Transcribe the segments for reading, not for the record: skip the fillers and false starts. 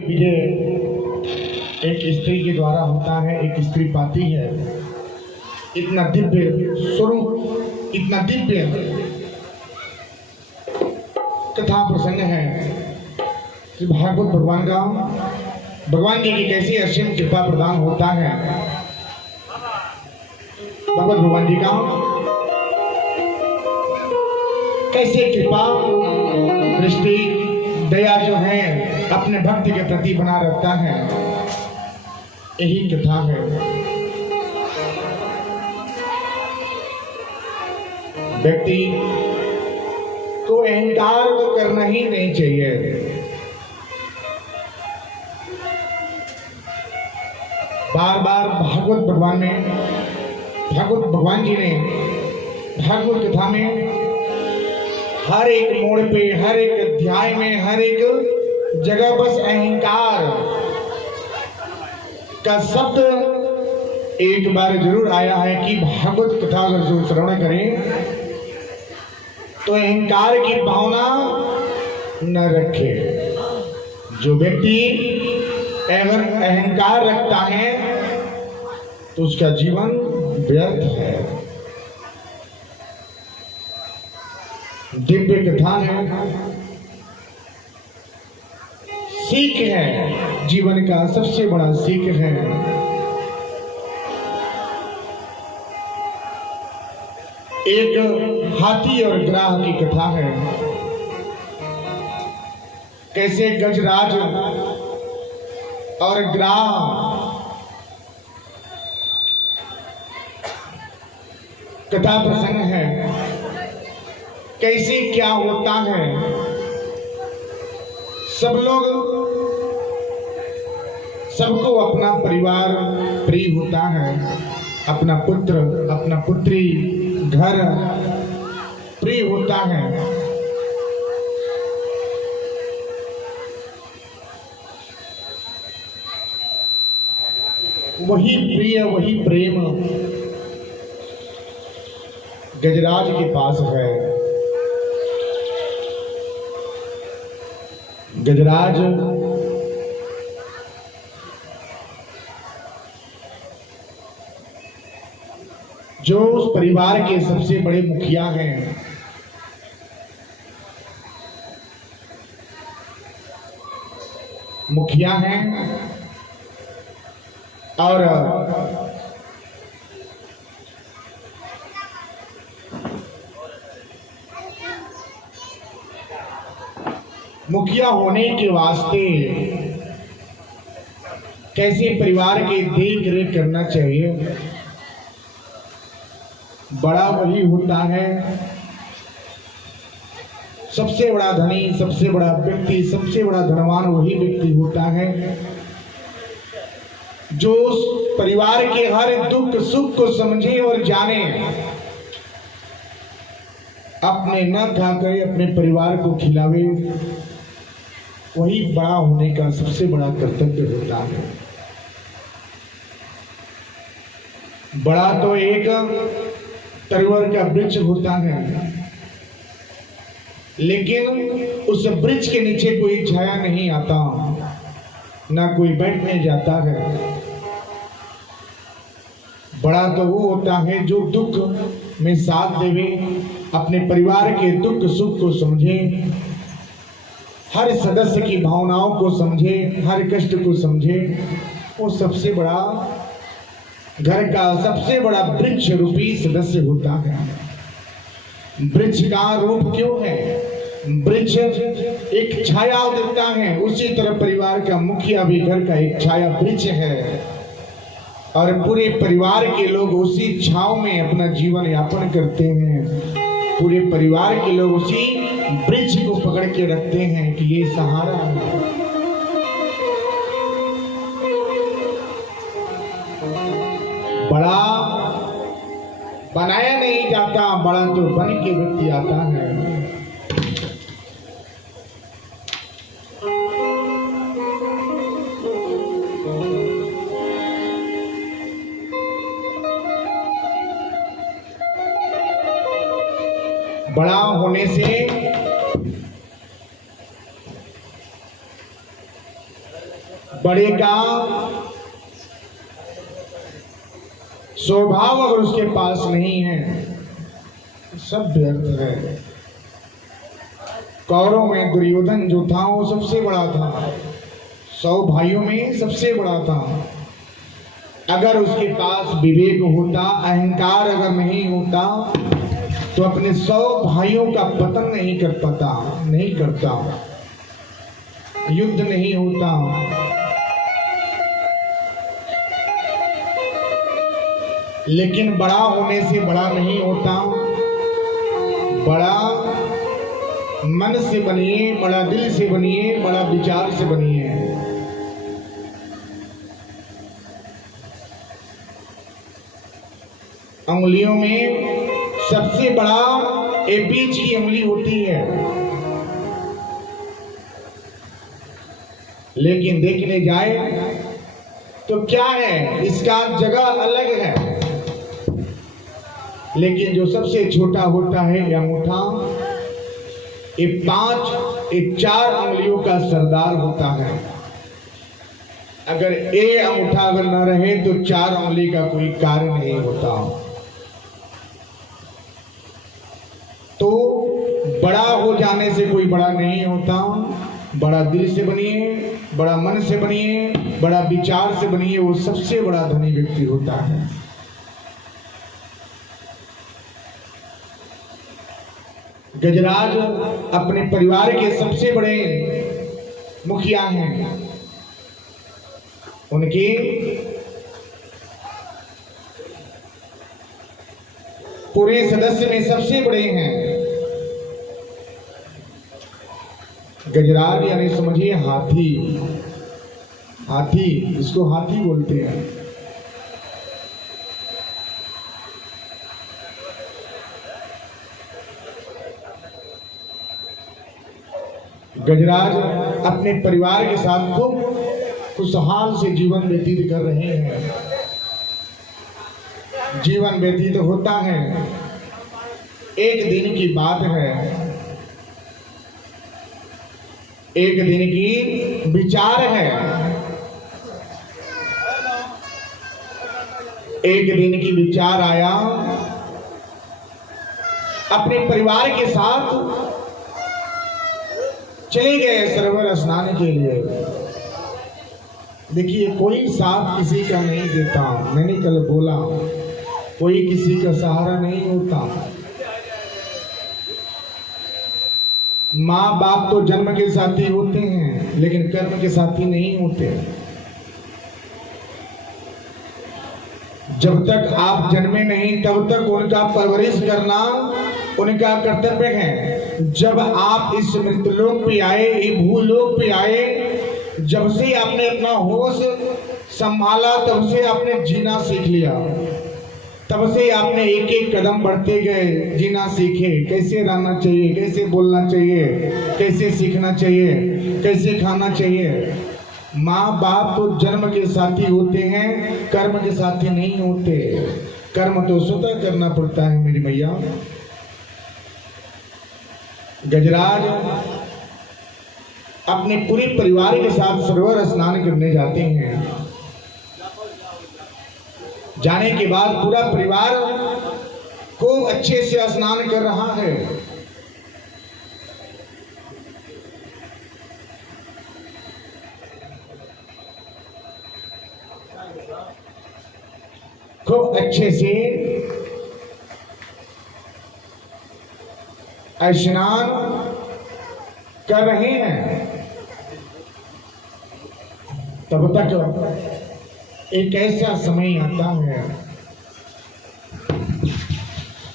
विजय एक स्त्री के द्वारा होता है, एक स्त्री पाती है। इतना दिव्य स्वरूप, इतना दिव्य कथा प्रसंग है कि भागवत भगवान का, भगवान जी की कैसी असीम कृपा प्रदान होता है। भगवत भगवान जी का कैसे कृपा दृष्टि दया जो है अपने भक्ति के प्रति बना रहता है, यही कथा है। व्यक्ति को अहंकार तो करना ही नहीं चाहिए। बार बार भागवत भगवान में, भागवत भगवान जी ने भागवत कथा में हर एक मोड़ पे, हर एक अध्याय में, हर एक जगह बस अहंकार का शब्द एक बार जरूर आया है कि भागवत कथा अगर जो श्रवण करें तो अहंकार की भावना न रखे। जो व्यक्ति अगर अहंकार रखता है तो उसका जीवन व्यर्थ है। दिव्य कथा है, सीख है, जीवन का सबसे बड़ा सीख है। एक हाथी और ग्राह की कथा है। कैसे गजराज और ग्राह कथा प्रसंग है। कैसे क्या होता है, सब लोग, सबको अपना परिवार प्रिय होता है, अपना पुत्र, अपना पुत्री, घर प्रिय होता है। वही प्रिय, वही प्रेम गजराज के पास है। गजराज जो उस परिवार के सबसे बड़े मुखिया हैं, मुखिया हैं और मुखिया होने के वास्ते कैसे परिवार की देख रेख करना चाहिए। बड़ा वही होता है, सबसे बड़ा धनी, सबसे बड़ा व्यक्ति, सबसे बड़ा धनवान वही व्यक्ति होता है जो उस परिवार के हर दुख सुख को समझे और जाने। अपने न खाकर अपने परिवार को खिलावे, वही बड़ा होने का सबसे बड़ा कर्तव्य होता है। बड़ा तो एक तरवर का वृक्ष होता है, लेकिन उस वृक्ष के नीचे कोई छाया नहीं आता, ना कोई बैठने जाता है। बड़ा तो वो होता है जो दुख में साथ देवे, अपने परिवार के दुख सुख को समझे, हर सदस्य की भावनाओं को समझे, हर कष्ट को समझे। वो सबसे बड़ा, घर का सबसे बड़ा वृक्ष रूपी सदस्य होता है। वृक्ष का रूप क्यों है? वृक्ष एक छाया देता है, उसी तरह परिवार का मुखिया भी घर का एक छाया वृक्ष है और पूरे परिवार के लोग उसी छांव में अपना जीवन यापन करते हैं। पूरे परिवार के लोग उसी वृक्ष को पकड़ के रखते हैं कि ये सहारा है। बड़ा बनाया नहीं जाता, बड़ा तो बन के व्यक्ति आता है। बड़ा होने से बड़े का स्वभाव अगर उसके पास नहीं है, सब व्यर्थ है। कौरवों में दुर्योधन जो था वो सबसे बड़ा था, 100 भाइयों में सबसे बड़ा था। अगर उसके पास विवेक होता, अहंकार अगर नहीं होता, तो अपने 100 भाइयों का पतन नहीं कर पाता, नहीं करता, युद्ध नहीं होता। लेकिन बड़ा होने से बड़ा नहीं होता। बड़ा मन से बनिए, बड़ा दिल से बनिए, बड़ा विचार से बनिए। अंगुलियों में सबसे बड़ा ये बीच की उंगली होती है, लेकिन देखने जाए तो क्या है, इसका जगह अलग है। लेकिन जो सबसे छोटा होता है ये अंगूठा, ये 4 अंगुलियों का सरदार होता है। अगर ये अंगूठा अगर न रहे तो 4 अंगुली का कोई कार्य नहीं होता। तो बड़ा हो जाने से कोई बड़ा नहीं होता। बड़ा दिल से बनिए, बड़ा मन से बनिए, बड़ा विचार से बनिए, वो सबसे बड़ा धनी व्यक्ति होता है। गजराज अपने परिवार के सबसे बड़े मुखिया हैं। उनके पूरे सदस्य में सबसे बड़े हैं। गजराज यानी समझिए हाथी। हाथी, इसको हाथी बोलते हैं। गजराज अपने परिवार के साथ खूब खुशहाल से जीवन व्यतीत कर रहे हैं। जीवन व्यतीत होता है। एक दिन की बात है, एक दिन की विचार है। एक दिन की विचार आया, अपने परिवार के साथ चले गए सरोवर स्नान के लिए। देखिए, कोई साथ किसी का नहीं देता। मैंने कल बोला, कोई किसी का सहारा नहीं होता। माँ बाप तो जन्म के साथी होते हैं, लेकिन कर्म के साथी नहीं होते। जब तक आप जन्मे नहीं तब तक उनका परवरिश करना उनका कर्तव्य है। जब आप इस मृतलोक पे आए, ये भूलोक पे आए, जब से आपने अपना होश संभाला तब से आपने जीना सीख लिया। तब से आपने एक एक कदम बढ़ते गए, जीना सीखे, कैसे रहना चाहिए, कैसे बोलना चाहिए, कैसे सीखना चाहिए, कैसे खाना चाहिए। माँ बाप तो जन्म के साथी होते हैं, कर्म के साथी नहीं होते। कर्म तो स्वतः करना पड़ता है मेरी मैया। गजराज अपने पूरे परिवार के साथ सरोवर स्नान करने जाते हैं। जाने के बाद पूरा परिवार खूब अच्छे से स्नान कर रहा है। खूब अच्छे से स्नान कर रहे हैं। तब तक एक ऐसा समय आता है,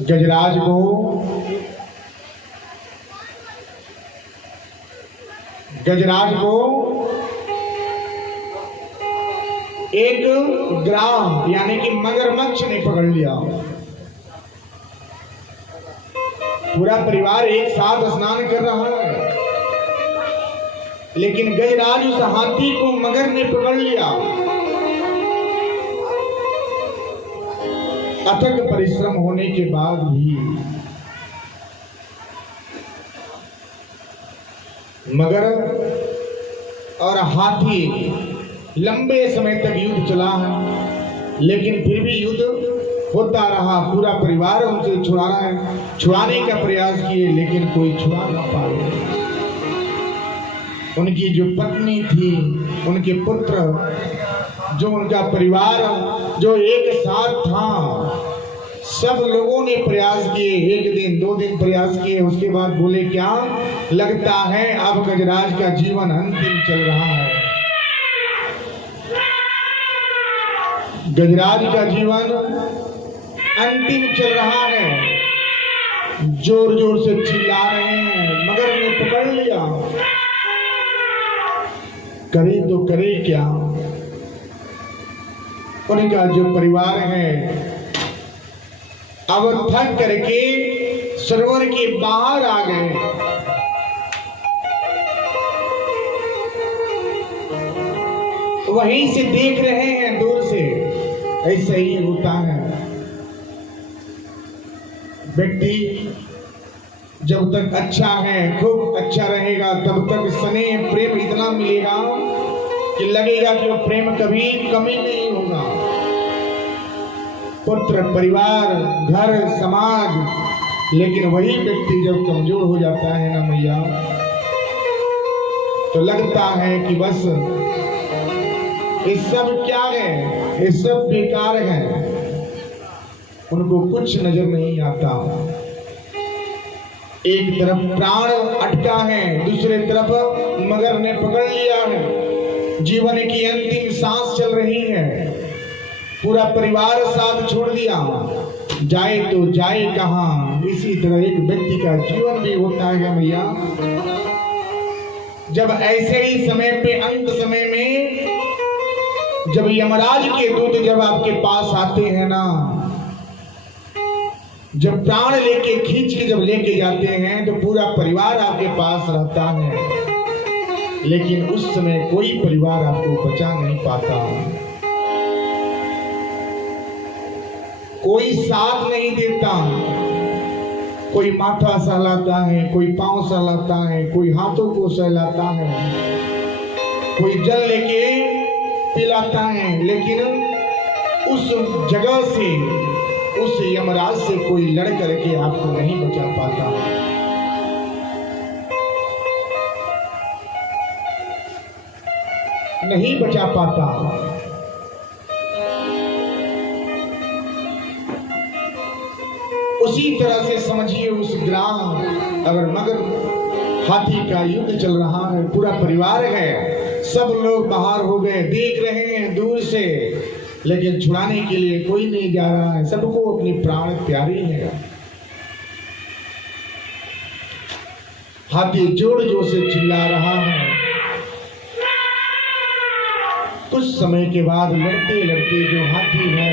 गजराज को एक ग्राह यानी कि मगरमच्छ ने पकड़ लिया। पूरा परिवार एक साथ स्नान कर रहा है, लेकिन गजराज उस हाथी को मगर ने पकड़ लिया। अथक परिश्रम होने के बाद भी मगर और हाथी लंबे समय तक युद्ध चला है, लेकिन फिर भी युद्ध होता रहा। पूरा परिवार उनसे छुड़ाने का प्रयास किए, लेकिन कोई छुड़ा ना पाए। उनकी जो पत्नी थी, उनके पुत्र, जो उनका परिवार जो एक साथ था, सब लोगों ने प्रयास किए। 1 दिन 2 दिन प्रयास किए, उसके बाद बोले क्या, लगता है अब गजराज का जीवन अंतिम चल रहा है। गजराज का जीवन अंतिम चल रहा है। जोर जोर से चिल्ला रहे हैं, मगर ने पकड़ लिया। करे तो करे क्या। उनका जो परिवार है अब थक करके सरोवर के बाहर आ गए। वहीं से देख रहे हैं दूर से। ऐसा ही होता है, व्यक्ति जब तक अच्छा है, खूब अच्छा रहेगा, तब तक स्नेह प्रेम इतना मिलेगा कि लगेगा कि वो प्रेम कभी कमी नहीं होगा। पुत्र, परिवार, घर, समाज। लेकिन वही व्यक्ति जब कमजोर हो जाता है ना मैया, तो लगता है कि बस ये सब क्या है, ये सब बेकार है। उनको कुछ नजर नहीं आता। एक तरफ प्राण अटका है, दूसरे तरफ मगर ने पकड़ लिया है। जीवन की अंतिम सांस चल रही है। पूरा परिवार साथ छोड़ दिया, जाए तो जाए कहां। इसी तरह एक व्यक्ति का जीवन भी होता है भैया। जब ऐसे ही समय पे, अंत समय में, जब यमराज के दूत जब आपके पास आते हैं ना, जब प्राण लेके खींच के जब लेके जाते हैं, तो पूरा परिवार आपके पास रहता है, लेकिन उस समय कोई परिवार आपको बचा नहीं पाता। कोई साथ नहीं देता। कोई माथा सहलाता है, कोई पांव सहलाता है, कोई हाथों को सहलाता है, कोई जल लेके पिलाता है, लेकिन उस जगह से, उस यमराज से कोई लड़ करके आपको नहीं बचा पाता। नहीं बचा पाता। उसी तरह से समझिए उस ग्राम, अगर मगर हाथी का युद्ध चल रहा है, पूरा परिवार है, सब लोग बाहर हो गए, देख रहे हैं दूर से, लेकिन छुड़ाने के लिए कोई नहीं जा रहा है। सबको अपनी प्राण प्यारी है। हाथी जोर जोर से चिल्ला रहा है। कुछ समय के बाद लड़ते लड़ते जो हाथी है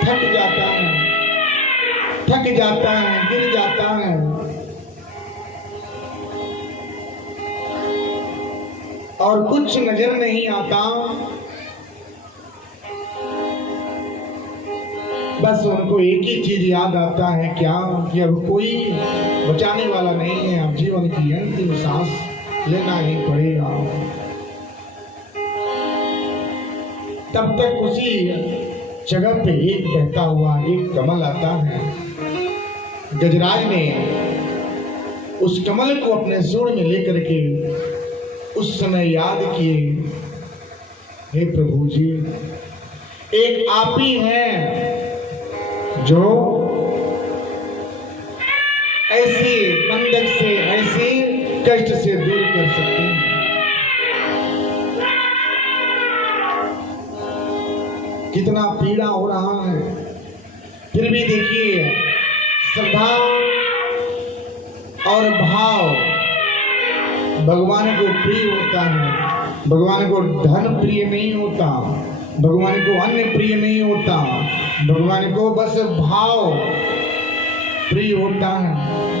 थक जाता है, गिर जाता है। और कुछ नजर नहीं आता। बस उनको एक ही चीज याद आता है, क्या, कि अब कोई बचाने वाला नहीं है, अब जीवन की अंतिम सांस लेना ही पड़ेगा। तब तक उसी जगह पे एक बहता हुआ एक कमल आता है। गजराज ने उस कमल को अपने सूंड में लेकर के उस समय याद किए, हे प्रभु जी, एक आप ही हैं जो ऐसे बंधक से, ऐसे कष्ट से दूर कर सकते हैं। कितना पीड़ा हो रहा है, फिर भी देखिए श्रद्धा और भाव भगवान को प्रिय होता है। भगवान को धन प्रिय नहीं होता, भगवान को अन्न प्रिय नहीं होता, भगवान को बस भाव प्रिय होता है।